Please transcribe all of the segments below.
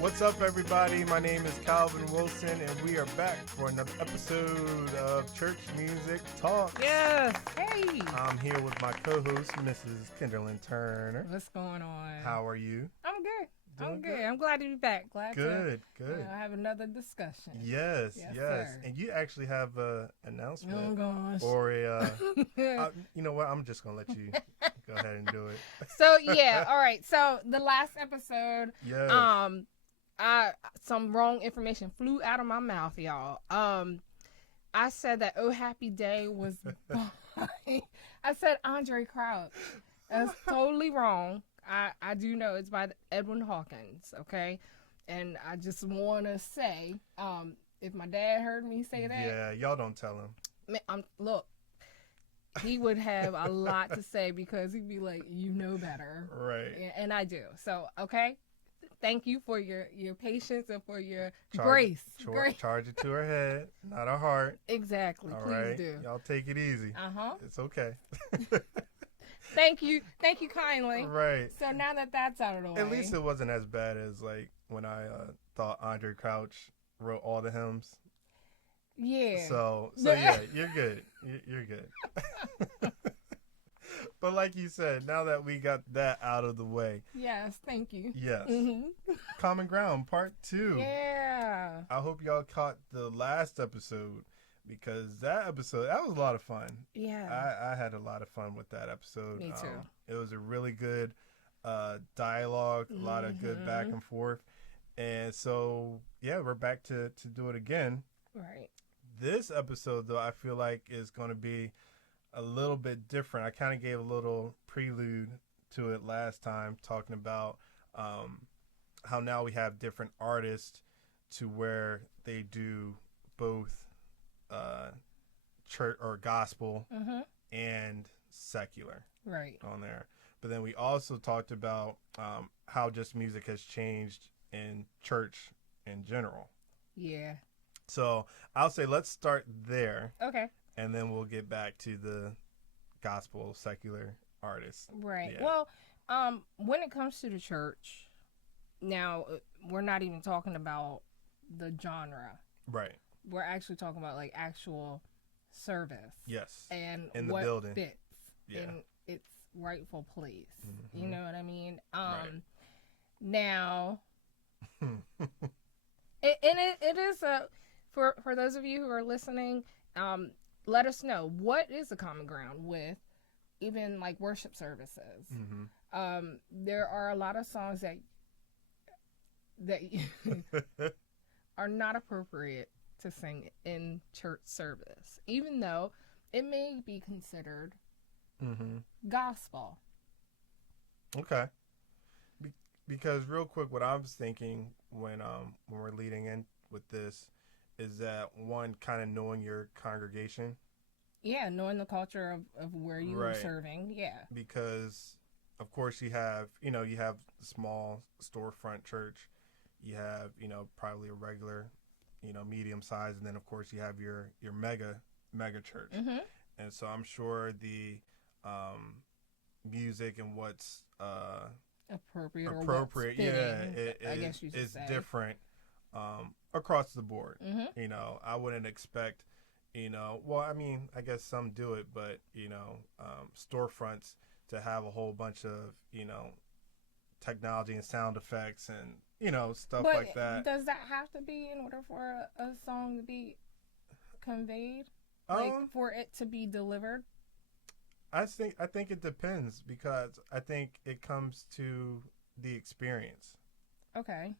What's up, everybody? My name is Calvin Wilson, and we are back for another episode of Church Music Talk. Yes. Hey. I'm here with my co-host, Mrs. Kenderlyn Turner. What's going on? How are you? I'm good. Doing I'm good. good? I'm glad to be back. Glad Good. to have another discussion. Yes. Sir. And you actually have an announcement. Oh, gosh. Or you know what? I'm just going to let you go ahead and do it. So, yeah. All right. So, the last episode, Yes. some wrong information flew out of my mouth, y'all. I said that Oh Happy Day was by, I said Andre Crouch. That's totally wrong. I do know it's by Edwin Hawkins, okay? And I just want to say, if my dad heard me say that. Yeah, y'all don't tell him. Look, he would have a lot to say because he'd be like, you know better. Right. And I do. So, okay? Thank you for your patience and for your grace. Charge it to her head, not her heart. Exactly. All Please right. do. Y'all take it easy. Uh-huh. It's okay. Thank you kindly. Right. So now that that's out of the way. At least it wasn't as bad as like when I thought Andre Crouch wrote all the hymns. Yeah. So yeah, you're good. You're good. But like you said, now that we got that out of the way. Yes, thank you. Yes. Mm-hmm. Common Ground Part 2. Yeah. I hope y'all caught the last episode because that was a lot of fun. Yeah. I had a lot of fun with that episode. Me too. It was a really good dialogue, a lot of good back and forth. And so, yeah, we're back to do it again. Right. This episode, though, I feel like is going to be a little bit different. I kind of gave a little prelude to it last time, talking about how now we have different artists to where they do both church or gospel and secular on there. But then we also talked about how just music has changed in church in general. Yeah. So I'll say let's start there. Okay. And then we'll get back to the gospel secular artists. Right. Yeah. Well, when it comes to the church, now we're not even talking about the genre. Right. We're actually talking about like actual service. Yes. And in the what building fits yeah. in its rightful place. Mm-hmm. You know what I mean? Right. Now, it is for those of you who are listening. Let us know what is the common ground with even like worship services. Mm-hmm. There are a lot of songs that are not appropriate to sing in church service, even though it may be considered gospel. Okay. Because real quick, what I was thinking when we're leading in with this is that one, kind of knowing your congregation. Yeah, knowing the culture of where you are serving. Yeah. Because of course you have small storefront church, you have, probably a regular, medium size, and then of course you have your mega church. Mm-hmm. And so I'm sure the music and what's appropriate yeah, I guess you should is say. different across the board. Mm-hmm. I wouldn't expect, well, I mean, I guess some do it, but storefronts to have a whole bunch of technology and sound effects and stuff but like that. Does that have to be in order for a song to be conveyed, like for it to be delivered? I think it depends, because I think it comes to the experience. Okay.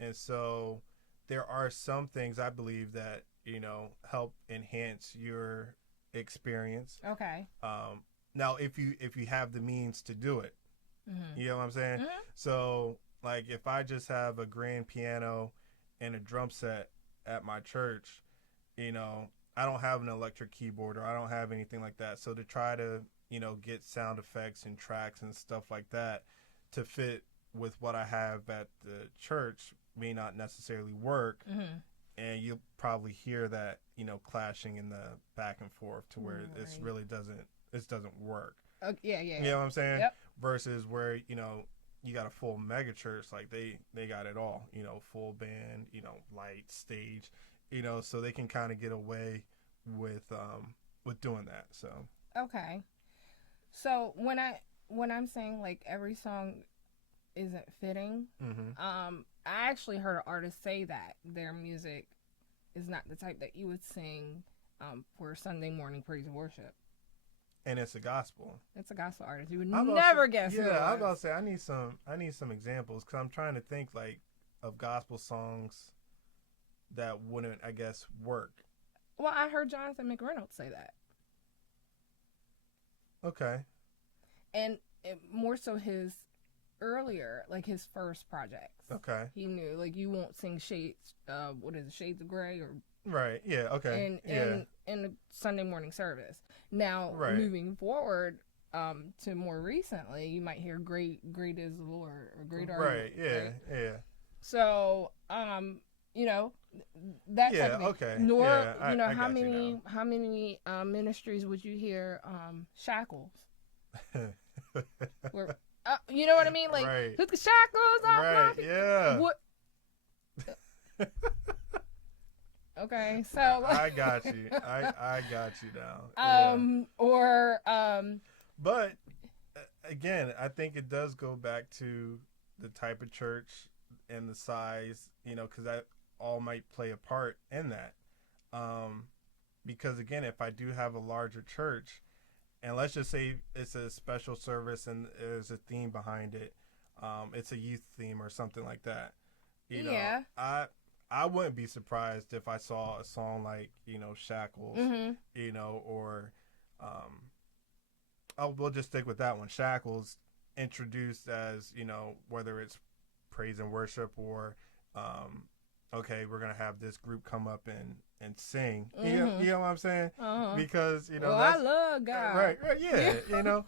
And so there are some things I believe that, help enhance your experience. Okay. Now if you have the means to do it, you know what I'm saying? Mm-hmm. So like if I just have a grand piano and a drum set at my church, I don't have an electric keyboard or I don't have anything like that. So to try to, get sound effects and tracks and stuff like that to fit with what I have at the church may not necessarily work. Mm-hmm. And you'll probably hear that, clashing in the back and forth to where this really doesn't work. Yeah. You know what I'm saying? Yep. Versus where, you got a full mega church, like they got it all, full band, light stage, so they can kind of get away with doing that. So Okay. So when I'm saying like every song isn't fitting, I actually heard an artist say that their music is not the type that you would sing for Sunday morning praise and worship. and it's a gospel. It's a gospel artist. You would never guess. Yeah, I was about to say I need some examples because I'm trying to think like of gospel songs that wouldn't, I guess, work. Well, I heard Jonathan McReynolds say that. Okay. And more so his earlier, like his first projects. Okay. He knew, like, you won't sing Shades, what is it, Shades of Grey or Right. Yeah. Okay. in the Sunday morning service. Now, moving forward, to more recently, you might hear "Great is the Lord" or "Great are You." Right. Yeah. Right? Yeah. So, that type of thing. Okay. Nor, I how got you many ministries would you hear Shackles? Where, you know what I mean? Like, took the shackles off. Right. Yeah. What? Okay, so I got you. I got you now. But again, I think it does go back to the type of church and the size, because that all might play a part in that. Because again, if I do have a larger church, and let's just say it's a special service and there's a theme behind it, it's a youth theme or something like that. I wouldn't be surprised if I saw a song like, Shackles, or we'll just stick with that one. Shackles introduced as, whether it's praise and worship or, okay, we're going to have this group come up and sing. You know what I'm saying? Because, I love God. Right, yeah,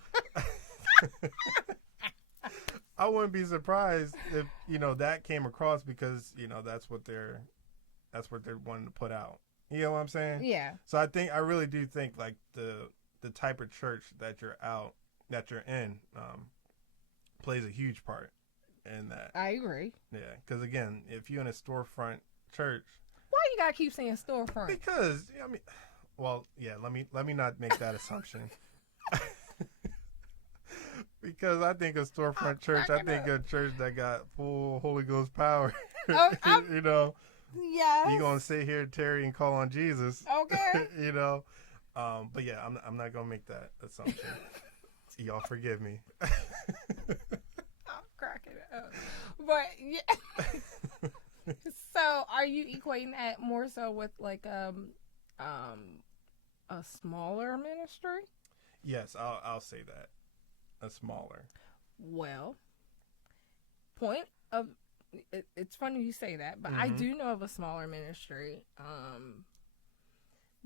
I wouldn't be surprised if that came across because that's what they're wanting to put out. You know what I'm saying? Yeah. So I really do think like the type of church that you're in plays a huge part in that. I agree. Yeah, because again, if you're in a storefront church, why you gotta keep saying storefront? Because well, yeah. Let me not make that assumption. Because I think a storefront church, I think a church that got full Holy Ghost power. Yes. You're gonna sit here, Terry, and call on Jesus. Okay. But yeah, I'm not gonna make that assumption. Y'all forgive me. I'm cracking up. But yeah. So, are you equating that more so with like a smaller ministry? Yes, I'll say that. A smaller. Well, it's funny you say that, but I do know of a smaller ministry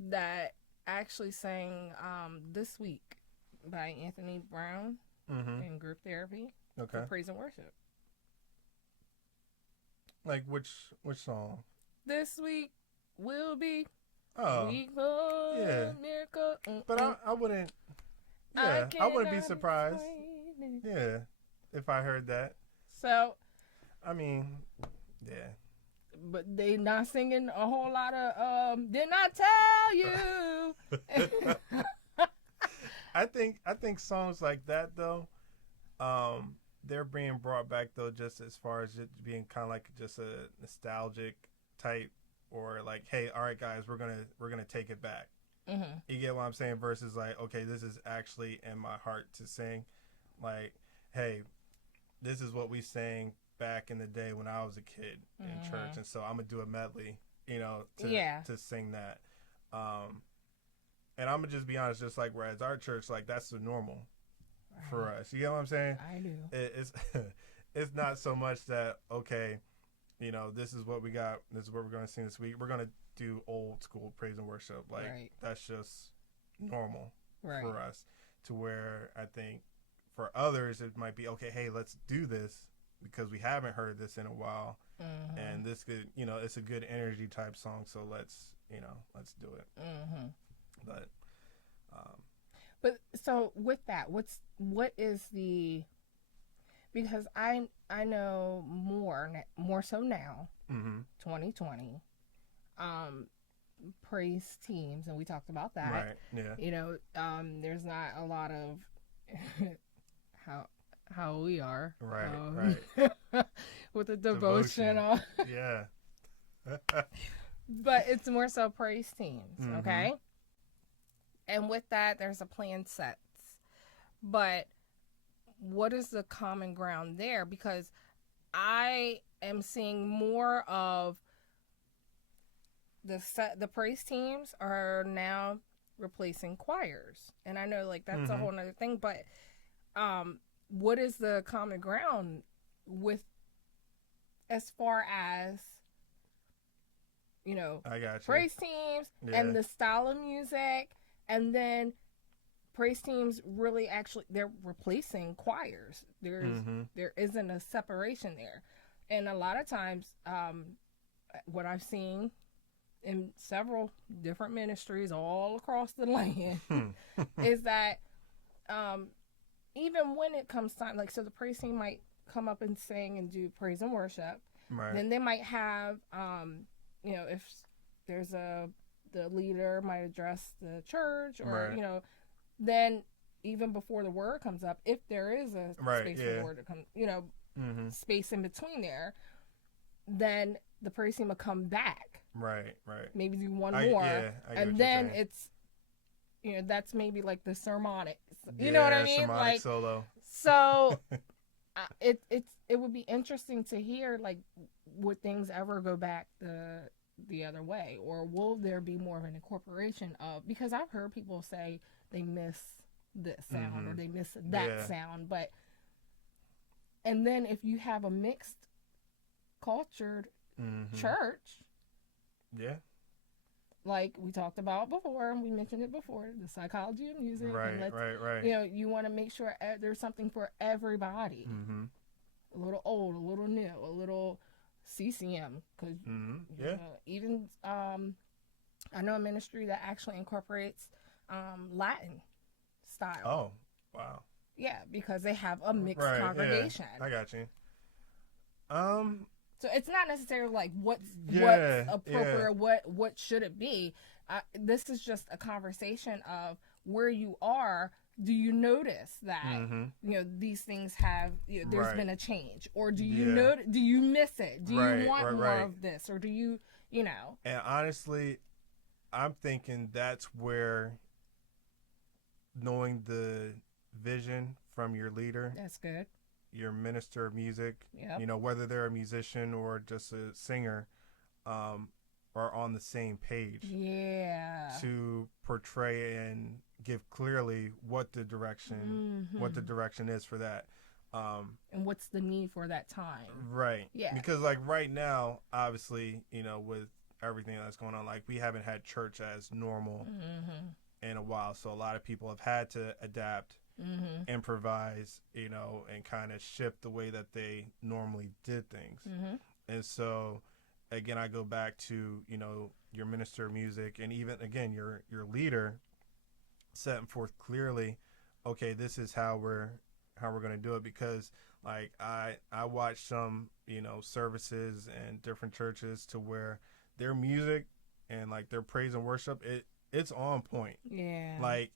that actually sang This Week by Anthony Brown in Group Therapy for praise and worship. Like which song? This week will be week of miracle. But I wouldn't. Yeah, I wouldn't be surprised. Yeah, if I heard that. So, I mean, yeah. But they not singing a whole lot of did not tell you. I think songs like that though, they're being brought back though just as far as it being kind of like just a nostalgic type, or like, hey, all right guys, we're gonna take it back. You get what I'm saying? Versus like, okay, this is actually in my heart to sing. Like, hey, this is what we sang back in the day when I was a kid in church, and so I'm gonna do a medley, to sing that. And I'm gonna just be honest, just like whereas our church, like that's the normal for us. You get what I'm saying? I do. It's not so much that, okay, this is what we got. This is what we're gonna sing this week. We're gonna do old school praise and worship. Like that's just normal for us. To where I think for others it might be, okay, hey, let's do this because we haven't heard this in a while, and this could, it's a good energy type song. So let's do it. But so with that, what is the? because I know more so now, Mm-hmm. 2020, praise teams, and we talked about that. Right. Yeah. You know, there's not a lot of how we are, Right. right, with the devotional, Yeah. but it's more so praise teams, Mhm. okay? And with that, there's a plan sets, but what is the common ground there? Because I am seeing more of the praise teams are now replacing choirs, and I know like that's a Mhm. whole nother thing, but what is the common ground with as far as you know I got you. praise teams Yeah. and the style of music, and then praise teams really actually they're replacing choirs. Mm-hmm. There isn't a separation there, and a lot of times what I've seen in several different ministries all across the land is that even when it comes time, like, so the praise team might come up and sing and do praise and worship. Right. Then they might have, if there's the leader might address the church, or, Right. then even before the word comes up, if there is a Right, space for yeah. the word to come, Mm-hmm. space in between there, then the praise team will come back, Right. maybe do one I more, get what and you're then saying. it's, that's maybe like the sermonic, you know what I mean? Sermonic Like, solo. so it would be interesting to hear, like, would things ever go back the other way, or will there be more of an incorporation of, because I've heard people say they miss this sound or they miss that sound, but and then if you have a mixed cultured church, yeah, like we talked about before, and we mentioned it before, the psychology of music, right, and right. you want to make sure there's something for everybody. Mm-hmm. A little old, a little new, a little CCM, because Yeah. even I know a ministry that actually incorporates Latin style. Oh, wow. Yeah, because they have a mixed Right, congregation. Yeah, I got you. So it's not necessarily like what's appropriate, what should it be. This is just a conversation of where you are. Do you notice that these things have there's been a change, or do you do you miss it? Do you want more of this, or do you And honestly, I'm thinking that's where knowing the vision from your leader, that's good, your minister of music, whether they're a musician or just a singer, are on the same page. Yeah. To portray and give clearly what the direction is for that. And what's the need for that time. Right. Yeah. Because like right now, obviously, with everything that's going on, like we haven't had church as normal in a while. So a lot of people have had to adapt, improvise, and kind of shift the way that they normally did things. And so, again, I go back to, your minister of music, and even, again, your leader setting forth clearly, okay, this is how we're going to do it. Because, like, I watched some, services and different churches to where their music and, like, their praise and worship, it's on point. Yeah. Like,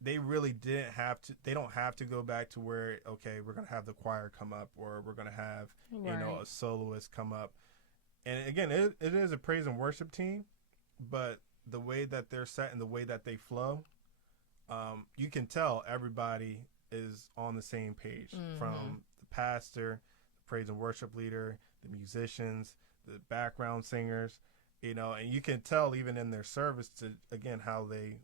they really they don't have to go back to where, okay, we're going to have the choir come up, or we're going to have, a soloist come up. And again, it is a praise and worship team, but the way that they're set and the way that they flow, you can tell everybody is on the same page, from the pastor, the praise and worship leader, the musicians, the background singers, and you can tell even in their service to, again, how they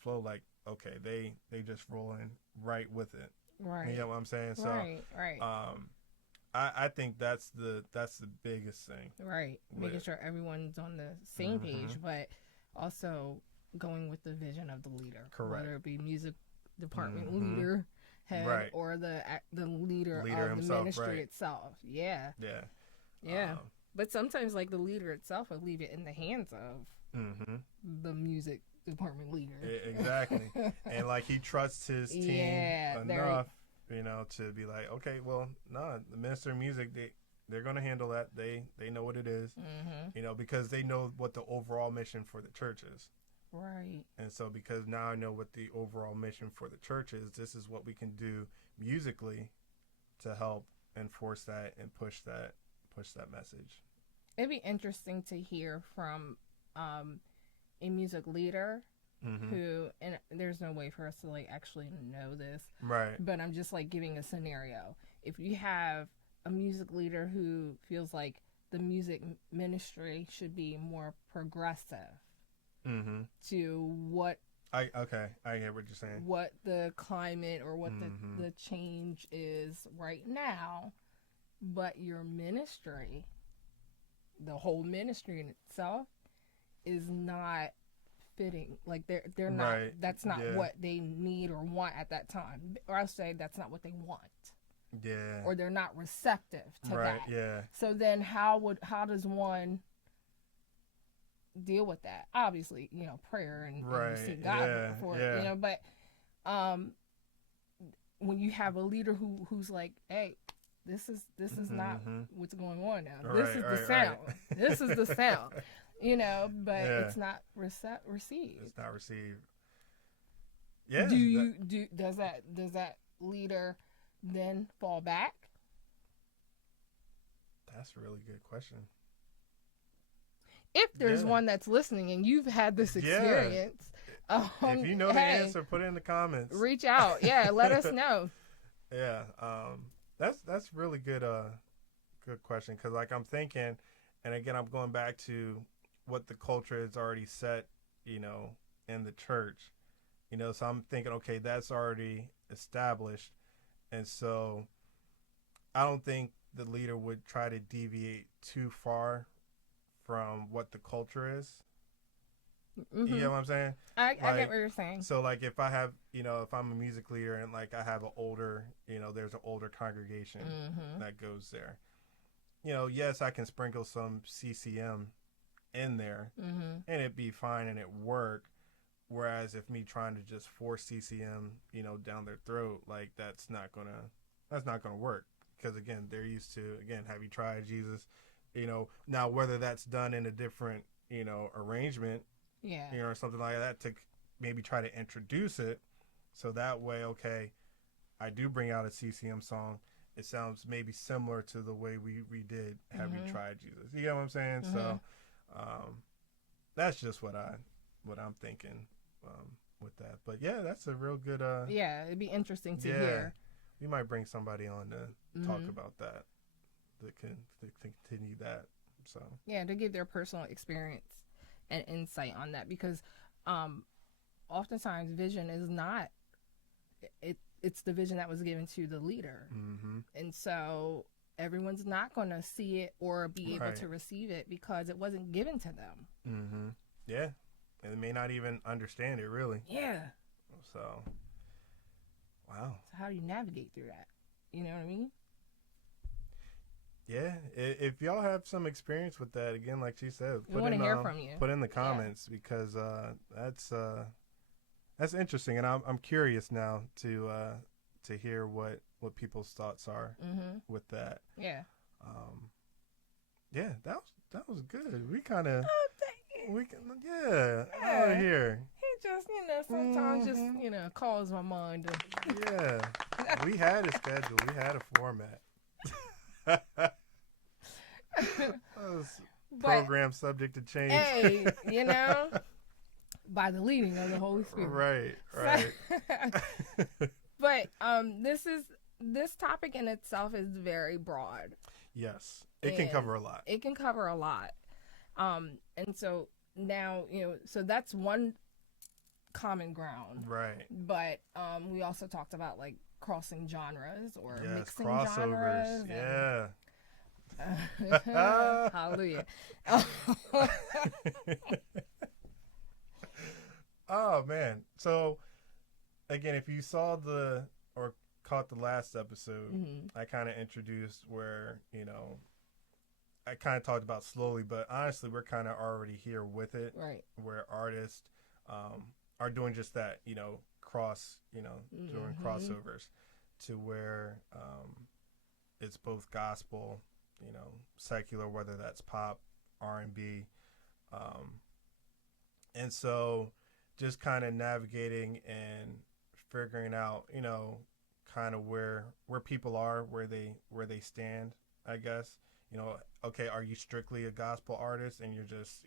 flow. Like, okay, they just rolling right with it. Right. You know what I'm saying? So, right. I think that's the biggest thing. Right. Making sure everyone's on the same page, but also going with the vision of the leader. Correct. Whether it be music department leader, head, or the leader of himself, the ministry itself. Yeah. Yeah. Yeah. But sometimes, like, the leader itself would leave it in the hands of the music department leader. Exactly. And, like, he trusts his team enough, to be like, okay, well, nah, the minister of music, they're going to handle that. They know what it is, because they know what the overall mission for the church is. Right. And so because now I know what the overall mission for the church is, this is what we can do musically to help enforce that and push that message. It'd be interesting to hear from a music leader who, and there's no way for us to like actually know this, right? But I'm just like giving a scenario. If you have a music leader who feels like the music ministry should be more progressive to what I get what you're saying. What the climate or what the change is right now, but your ministry, the whole ministry in itself, is not fitting. Like they're not. Right. That's not what they need or want at that time. Or I'll say that's not what they want. Yeah. Or they're not receptive to right. that. Yeah. So then how does one deal with that? Obviously, prayer and seek God for it, but when you have a leader who's like, hey, this is not what's going on now. This is the sound. This is the sound. But it's not received. It's not received. Yeah. Does that leader then fall back? That's a really good question. If there's one that's listening and you've had this experience, if you know the answer, put it in the comments. Reach out. Yeah, let us know. Yeah, that's really good question, because like I'm thinking, and again I'm going back to what the culture is already set, in the church, so I'm thinking, okay, that's already established, and so I don't think the leader would try to deviate too far from what the culture is. You get what I'm saying? I get what you're saying. So like if I have, if I'm a music leader and like I have an older, there's an older congregation that goes there. Yes, I can sprinkle some CCM in there and it'd be fine and it work. Whereas if me trying to just force CCM, down their throat, like that's not gonna work. Because again, they're used to, have you tried Jesus? Now whether that's done in a different, arrangement, or something like that, to maybe try to introduce it, so that way, okay, I do bring out a CCM song. It sounds maybe similar to the way we did Have You Tried Jesus? You get what I'm saying? So, that's just what I'm thinking with that. But yeah, that's a real good. It'd be interesting to hear. We might bring somebody on to talk about that. To continue that. So to give their personal experience and insight on that, because oftentimes vision is not it's the vision that was given to the leader, and so everyone's not going to see it or be able to receive it because it wasn't given to them. Yeah, and they may not even understand it really. So wow. So how do you navigate through that? You know what I mean? Yeah, if y'all have some experience with that, again, like she said, we want to hear from you. Put in the comments, because that's interesting, and I'm curious now to hear what people's thoughts are with that. Yeah. Yeah, that was good. We kind of out here. He just sometimes just calls my mind. Yeah, we had a schedule. We had a format. Program subject to change. Hey, by the leading of the Holy Spirit. Right. But this topic in itself is very broad. Yes, it can cover a lot. It can cover a lot. And so now, so that's one common ground. Right. But we also talked about like crossing genres or mixing crossovers. genres. Hallelujah. Oh man. So again, if you saw or caught the last episode, I kind of introduced where, I kind of talked about slowly, but honestly, we're kind of already here with it. Right. Where artists are doing just that, doing crossovers. to where it's both gospel, secular, whether that's pop, R&B, um, and so just kind of navigating and figuring out, kind of where people are, where they stand, I guess. Okay, are you strictly a gospel artist and you're just,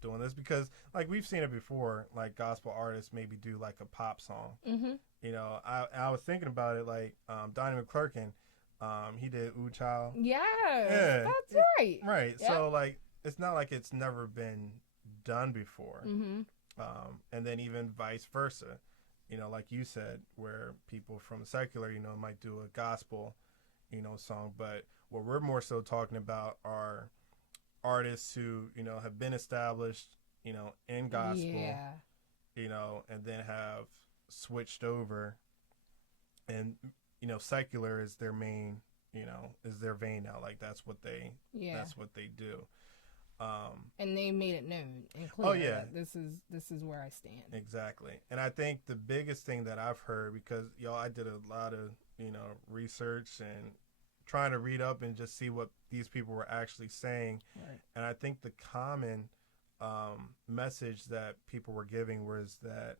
doing this? Because like we've seen it before, like gospel artists maybe do like a pop song. Mm-hmm. I was thinking about it, like Donnie McClurkin, he did Ooh Child. Yes, Yeah, that's right. right. Yep. So like it's not like it's never been done before. Mm-hmm. And then even vice versa, like you said, where people from secular, might do a gospel, song. But what we're more so talking about are artists who, have been established, in gospel, Yeah. and then have switched over, and secular is their main, is their vein now. Like that's what they do. And they made it known and clear. Oh yeah, that this is where I stand. Exactly. And I think the biggest thing that I've heard, because I did a lot of research and trying to read up and just see what these people were actually saying. Right. And I think the common message that people were giving was that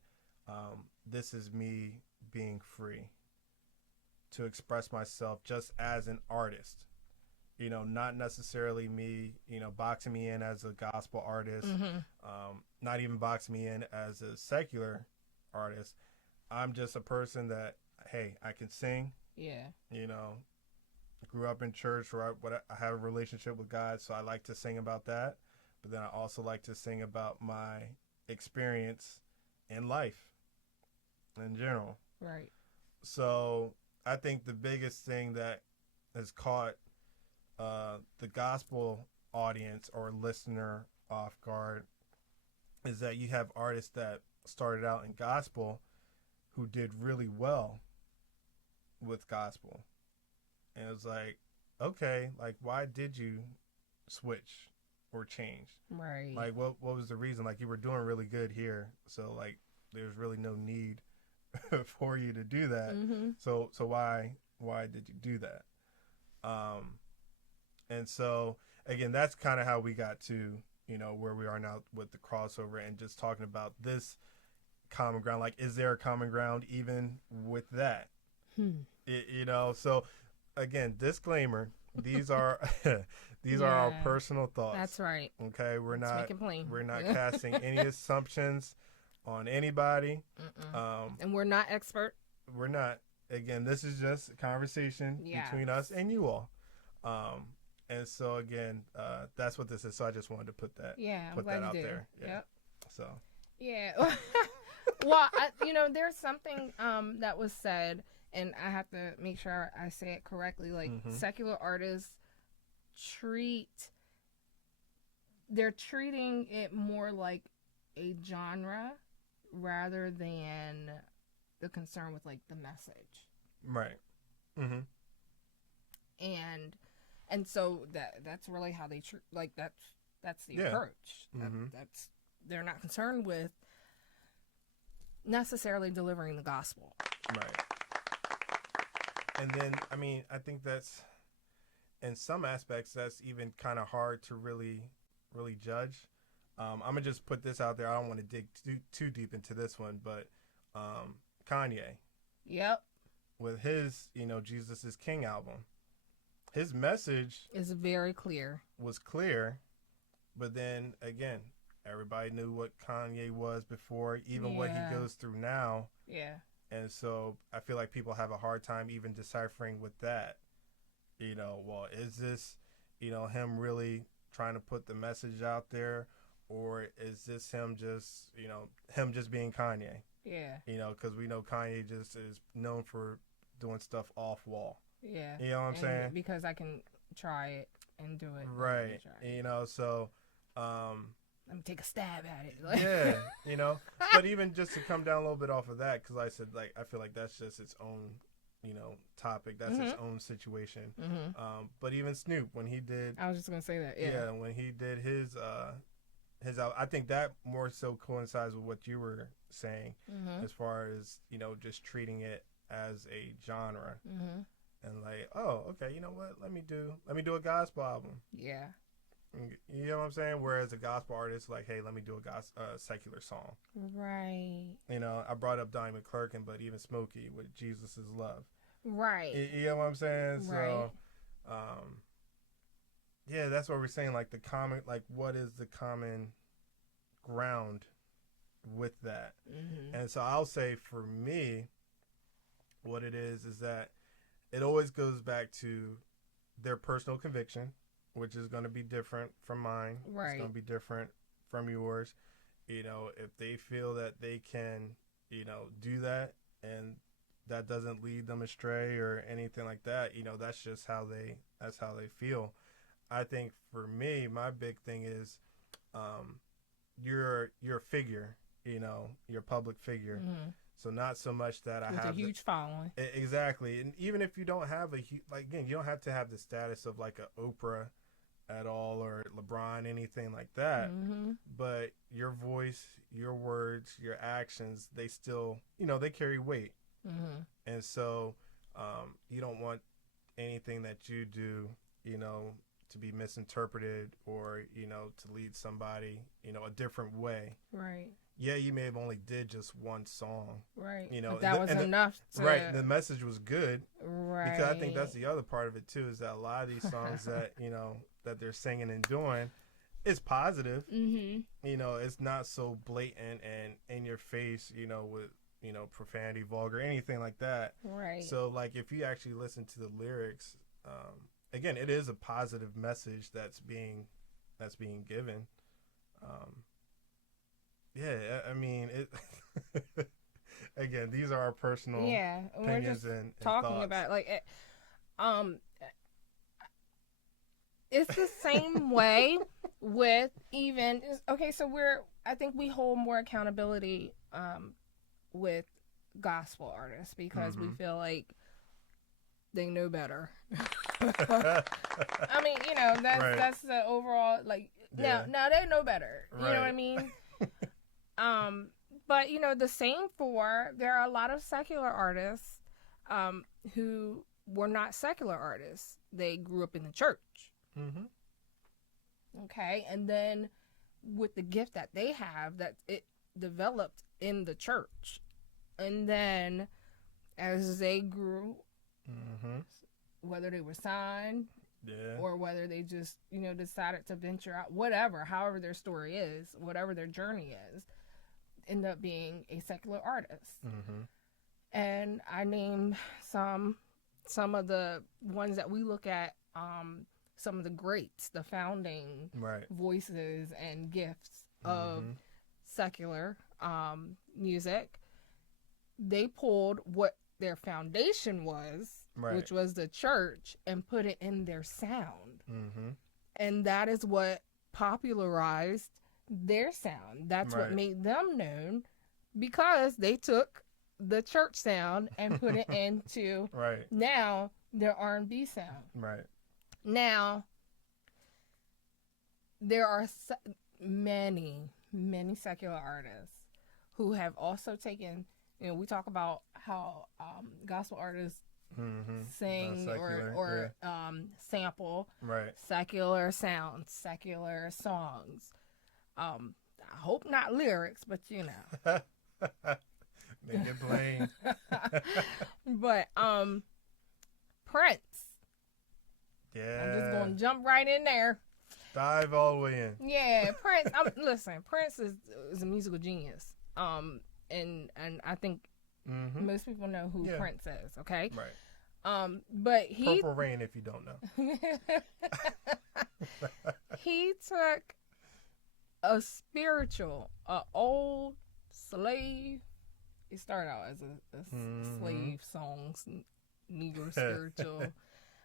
this is me being free to express myself just as an artist. Not necessarily me, boxing me in as a gospel artist, not even boxing me in as a secular artist. I'm just a person that, hey, I can sing. Yeah. Grew up in church where I have a relationship with God, so I like to sing about that. But then I also like to sing about my experience in life in general. Right. So I think the biggest thing that has caught the gospel audience or listener off guard is that you have artists that started out in gospel who did really well with gospel. And it was like, okay, like why did you switch or change? Right. Like what was the reason? Like you were doing really good here, so like there's really no need for you to do that. Mm-hmm. So why did you do that? And so again, that's kind of how we got to where we are now with the crossover and just talking about this common ground. Like, is there a common ground even with that? So again, disclaimer: these are these are our personal thoughts. That's right. Okay, we're Let's make it plain. We're not casting any assumptions on anybody. And we're not expert. We're not. Again, this is just a conversation between us and you all. And so again, that's what this is. So I just wanted to put that out there. Yeah. Yep. So. Yeah. Well, there's something that was said, and I have to make sure I say it correctly. Like secular artists they're treating it more like a genre rather than the concern with like the message. Right. Mm-hmm. And so that's really how they like that's the approach. That's they're not concerned with necessarily delivering the gospel. Right. And then I think that's in some aspects that's even kind of hard to really judge. I'm gonna just put this out there. I don't want to dig too deep into this one, but Kanye. Yep. With his Jesus is King album. His message is very clear. Was clear, but then again, everybody knew what Kanye was before, even what he goes through now. Yeah. And so I feel like people have a hard time even deciphering with that. Well, is this, him really trying to put the message out there, or is this him just being Kanye? Yeah. Because we know Kanye just is known for doing stuff off wall. Yeah. You know what I'm saying? Because I can try it and do it. Right. So let me take a stab at it. Yeah, but even just to come down a little bit off of that, because I said, like, I feel like that's just its own, topic. That's its own situation. But even Snoop, when he did... I was just going to say that, yeah. When he did his I think that more so coincides with what you were saying as far as, just treating it as a genre, Mm-hmm. and like, oh, okay, you know what? Let me do a gospel album. Yeah. You know what I'm saying? Whereas a gospel artist, like, hey, let me do a secular song. Right. You know, I brought up Donnie McClurkin, but even Smokey with Jesus is Love. Right. You know what I'm saying? Right. So, yeah, that's what we're saying. Like what is the common ground with that? Mm-hmm. And so I'll say for me, what it is that it always goes back to their personal conviction, which is going to be different from mine. Right. It's going to be different from yours. You know, if they feel that they can, you know, do that and that doesn't lead them astray or anything like that, you know, that's how they feel. I think for me, my big thing is, you're a figure, you know, you're a public figure. Mm-hmm. So not so much that I With have a huge following. Exactly, and even if you don't have again, you don't have to have the status of like a Oprah at all or LeBron, anything like that. Mm-hmm. But your voice, your words, your actions, they still, you know, they carry weight. Mm-hmm. And so, you don't want anything that you do, you know, to be misinterpreted or, you know, to lead somebody, you know, a different way. Right. Yeah, you may have only did just one song. Right. You know, but that was enough to... Right. The message was good. Right. Because I think that's the other part of it too, is that a lot of these songs that, you know, that they're singing and doing is positive. Mm-hmm. You know, it's not so blatant and in your face, you know, with, you know, profanity, vulgar, anything like that. Right. So like if you actually listen to the lyrics, again, it is a positive message that's being given. Yeah, I mean, it. Again, these are our personal opinions and talking thoughts. about like, it's the same way with even okay. So I think we hold more accountability with gospel artists because we feel like they know better. I mean, you know, that's the overall like now they know better. You know what I mean? But you know, the same there are a lot of secular artists who were not secular artists. They grew up in the church. Mm-hmm. Okay, and then with the gift that they have, that it developed in the church, and then as they grew, whether they were signed or whether they just, you know, decided to venture out, however their story is, whatever their journey is, end up being a secular artist. And I named some of the ones that we look at, some of the greats, the founding voices and gifts of secular music. They pulled what their foundation was, which was the church, and put it in their sound. And that is what popularized their sound. That's what made them known, because they took the church sound and put it into now their R&B sound. Now there are many secular artists who have also taken, you know, we talk about how gospel artists sing or sample secular sounds, secular songs. I hope not lyrics, but you know. Make it plain. But Prince. Yeah. I'm just gonna jump right in there. Dive all the way in. Yeah, Prince. Listen, Prince is a musical genius. And I think most people know who Prince is. Okay. But he Purple Rain, if you don't know. He took a spiritual, old slave. It started out as a slave songs, Negro spiritual.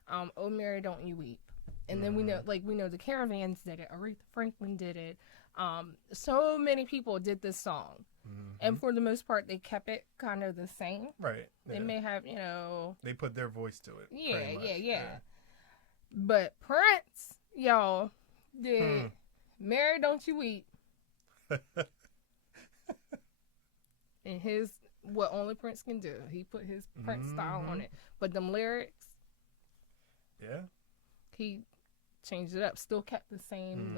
Oh Mary, Don't You Weep. And then we know the Caravans did it. Aretha Franklin did it. So many people did this song. And for the most part, they kept it kind of the same. Right. They may have, you know... They put their voice to it. Yeah. But Prince, y'all, did Mary, Don't You Weep. In his what only Prince can do. He put his Prince style on Mhm. it. But them lyrics, Yeah. he changed it up. Still kept the same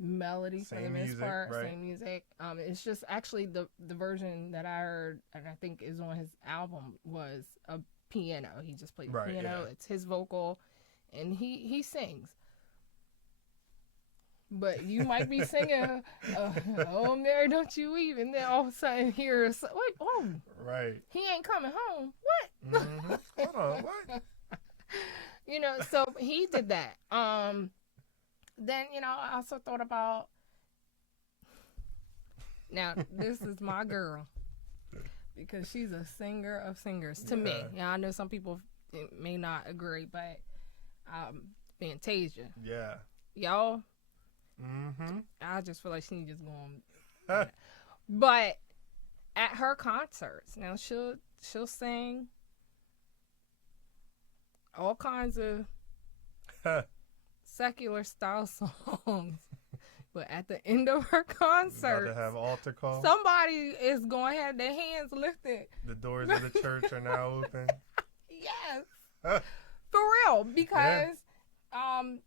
melody for the Same most music, part, right. same music. It's just actually the version that I heard, and I think is on his album, was a piano. He just played the Right, piano. yeah. It's his vocal, and he sings. But you might be singing, "Oh Mary, don't you weep," and then all of a sudden hear, wait, oh, Right. he ain't coming home. What? Hold on. What? You know, so he did that. Then, you know, I also thought about, now this is my girl, because she's a singer of singers to me. Yeah, I know some people may not agree, but Fantasia, Yeah. y'all, Mm-hmm. I just feel like she just going. But at her concerts, now she'll sing all kinds of secular style songs, but at the end of her About concert, to have altar call. somebody is going to have their hands lifted. The doors of the church are now open. Yes, for real, because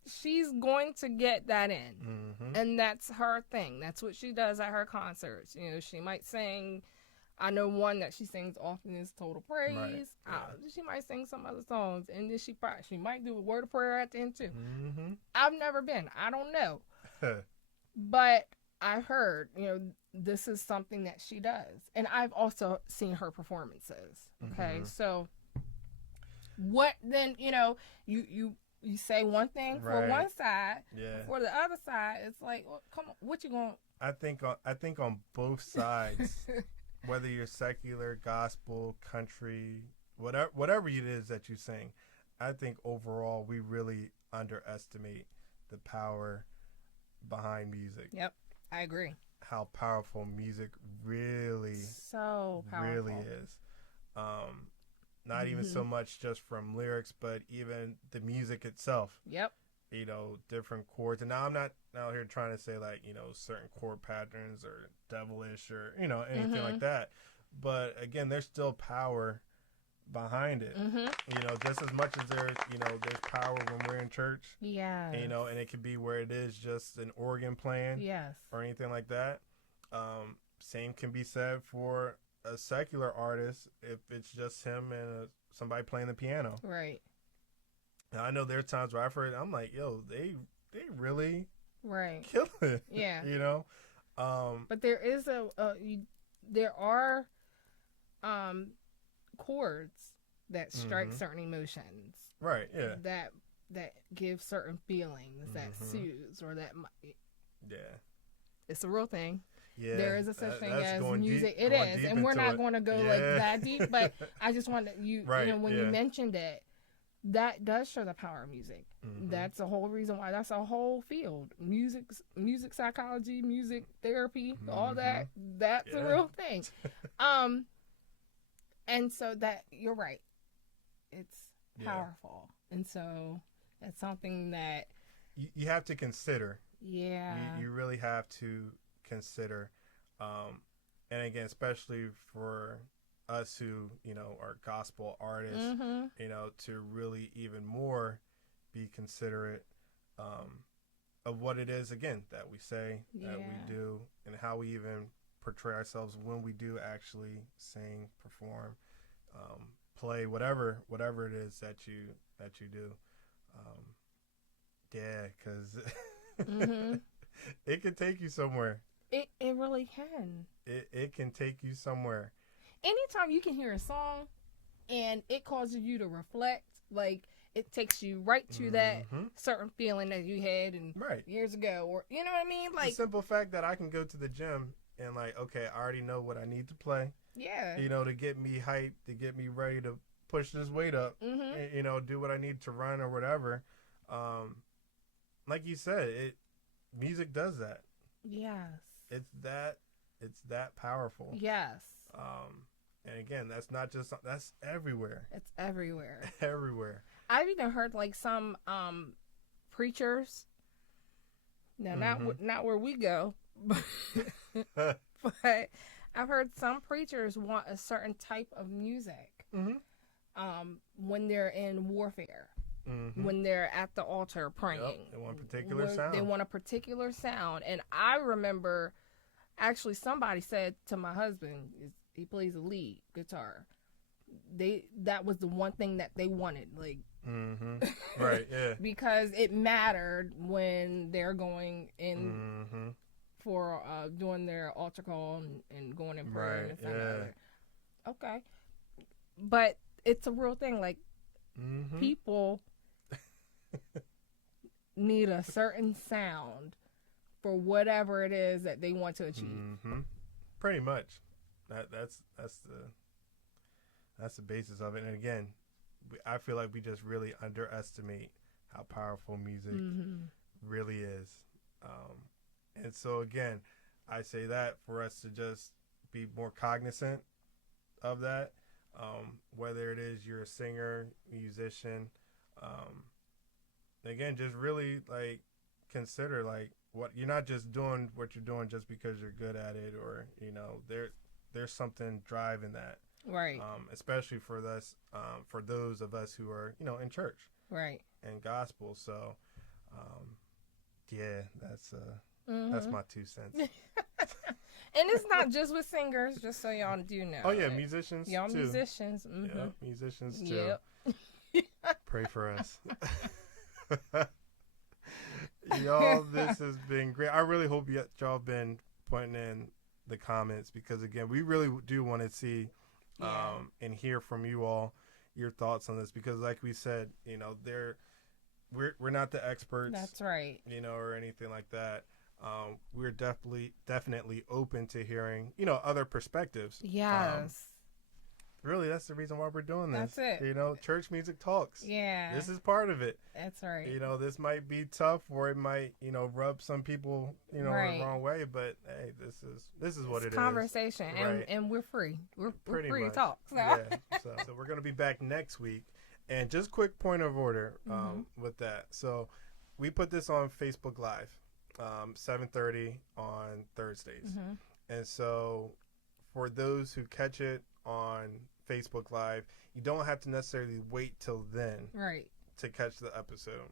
she's going to get that in, and that's her thing. That's what she does at her concerts. You know, she might sing. I know one that she sings often is "Total Praise." Right. Yeah. She might sing some other songs, and then she might do a word of prayer at the end too. Mm-hmm. I've never been. I don't know, but I've heard, you know, this is something that she does, and I've also seen her performances. Okay, so what then? You know, you say one thing for Right. one side, Yeah. for the other side, it's like, well, come on, what you going? I think on both sides, whether you're secular, gospel, country, whatever it is that you sing, I think overall we really underestimate the power behind music. Yep, I agree. How powerful music really So powerful. really is. Not even so much just from lyrics, but even the music itself. Yep. You know, different chords. And now I'm not out here trying to say, like, you know, certain chord patterns or devilish or, you know, anything like that. But again, there's still power behind it. You know, just as much as there's power when we're in church. Yeah. You know, and it could be where it is just an organ playing. Yes. Or anything like that. Same can be said for a secular artist if it's just him and somebody playing the piano. Right. Now, I know there's times where I've heard, I'm like, yo, they really Right. kill it. Yeah. You know? But there is there are chords that strike certain emotions. Right, yeah. That give certain feelings, that soothes, or that Yeah. it's a real thing. Yeah. There is a such thing that's as going music. deep- It going is, deep and we're into not it. going to go Yeah. like that deep. But I just wanted you Right, know, when yeah. you mentioned it, that does show the power of music. That's the whole reason why. That's a whole field. Music psychology, music therapy, all that. That's a Yeah. real thing. And so that you're right. It's powerful, and so that's something that You have to consider. yeah. You really have to consider. And again, especially for us who, you know, are gospel artists, you know, to really even more be considerate of what it is, again, that we say, that we do, and how we even portray ourselves when we do actually sing, perform, play, whatever it is that you do. Yeah, because it can take you somewhere. It really can. It can take you somewhere. Anytime you can hear a song and it causes you to reflect, like it takes you right to that certain feeling that you had and Right. years ago, or you know what I mean? The Like, simple fact that I can go to the gym and like, okay, I already know what I need to play, yeah. you know, to get me hyped, to get me ready to push this weight up, you know, do what I need to run or whatever. Like you said, music does that. Yes. It's that powerful. Yes. And again, that's not just, that's everywhere. It's everywhere. Everywhere. I've even heard like some preachers. Now, not where we go, but I've heard some preachers want a certain type of music when they're in warfare, when they're at the altar praying. Yep, they want a particular sound. They want a particular sound. And I remember actually somebody said to my husband, he plays a lead guitar. That was the one thing that they wanted, like, right, yeah, because it mattered when they're going in for doing their altar call and going in prayer. Right, and stuff like that. Okay, but it's a real thing. Like, people need a certain sound for whatever it is that they want to achieve. Pretty much. That's the basis of it. And again, I feel like we just really underestimate how powerful music really is. And so again, I say that for us to just be more cognizant of that. Whether it is you're a singer, musician, again, just really like consider like what you're not just doing what you're doing just because you're good at it, or there's something driving that. Right. Especially for us, for those of us who are, in church. Right. And gospel. So, yeah, that's my 2 cents. And it's not just with singers, just so y'all do know. Oh yeah, musicians. Y'all too. Musicians. Yeah, musicians too. Yep. Pray for us. Y'all, this has been great. I really hope y'all been putting in the comments, because again, we really do want to see and hear from you all your thoughts on this, because like we said, we're not the experts. That's right. Or anything like that. We're definitely open to hearing other perspectives. Yes. Really, that's the reason why we're doing this. That's it. Church music talks. Yeah. This is part of it. That's right. This might be tough, or it might, rub some people, right. the wrong way. But hey, this is what it's it conversation, is. Conversation, and we're free. We're free much. to talk. So. Yeah. So we're gonna be back next week, and just quick point of order with that. So we put this on Facebook Live, 7:30 on Thursdays, and so for those who catch it on Facebook Live, you don't have to necessarily wait till then to catch the episode.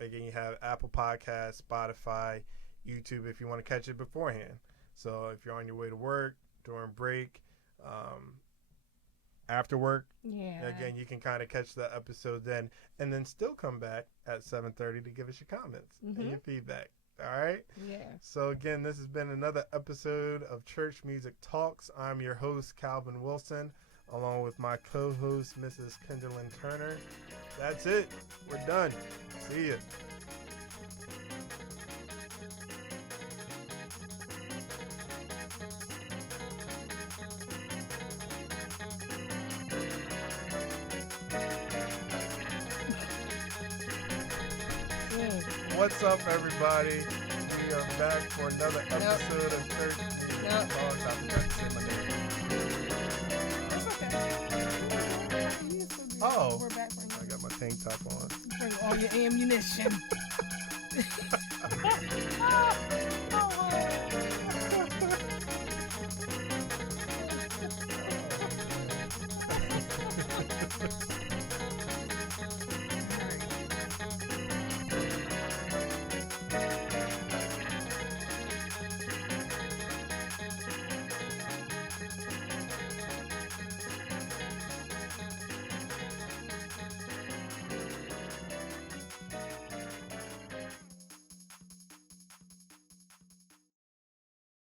Again, you have Apple Podcasts, Spotify, YouTube if you want to catch it beforehand. So if you're on your way to work, during break, after work, again, you can kind of catch the episode then, and then still come back at 7:30 to give us your comments and your feedback. All right? Yeah. So again, this has been another episode of Church Music Talks. I'm your host, Calvin Wilson, along with my co-host, Mrs. Kendallin Turner. That's it. We're done. See ya. What's up, everybody? We are back for another episode of Church Music Talks. I forgot to say my name. That's okay. Oh. We're back for I got my tank top on. bring all your ammunition.